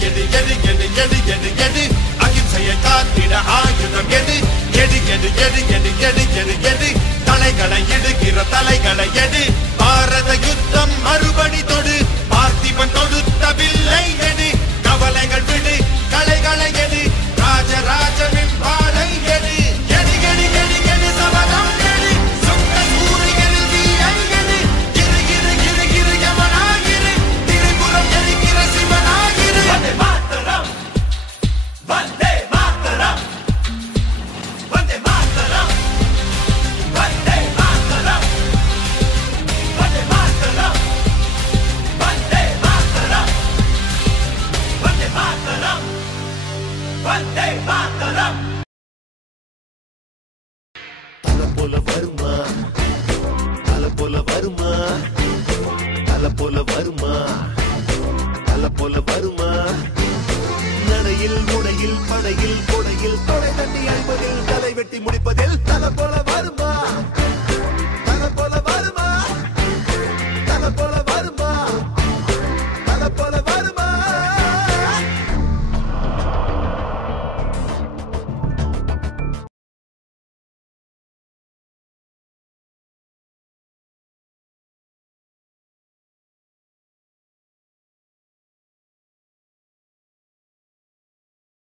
எடு எடு எடு எடு எடு எடு அகிம்சையை காத்திட ஆயுதம் எடு எடு எடு எடு எடு எடு எடு எடு தலைகளை இடுகிற தலைகளை எடு பாரத யுத்தம் மறுபடி தொடு பார்த்திபன் தொடுத்த வில்லை எடு கவலைகள் விடு கலைகளை எடு ராஜராஜனின் வாளை எடு எடு எடு எடு எடு சபதம் எடு சுக்க சூரியனில் தீயை எடு இரு இரு இரு இரு யமனாகிரு திரிபுரம் எரிகிற சிவனாகிரு வந்தே மாதரம் வந்தே மாதரம் வந்தே மாதரம் வந்தே மாதரம் வந்தே மாதரம் வந்தே மாதரம் வந்தே மாதரம் வந்தே மாதரம் தல போல வருமா தல போல வருமா தல போல வருமா தல போல வருமா நடையில் உடையில் படையில் கொடையில் தொடை தட்டி அழிப்பதில் தலை வெட்டி முடிப்பதில் தல போல வருமா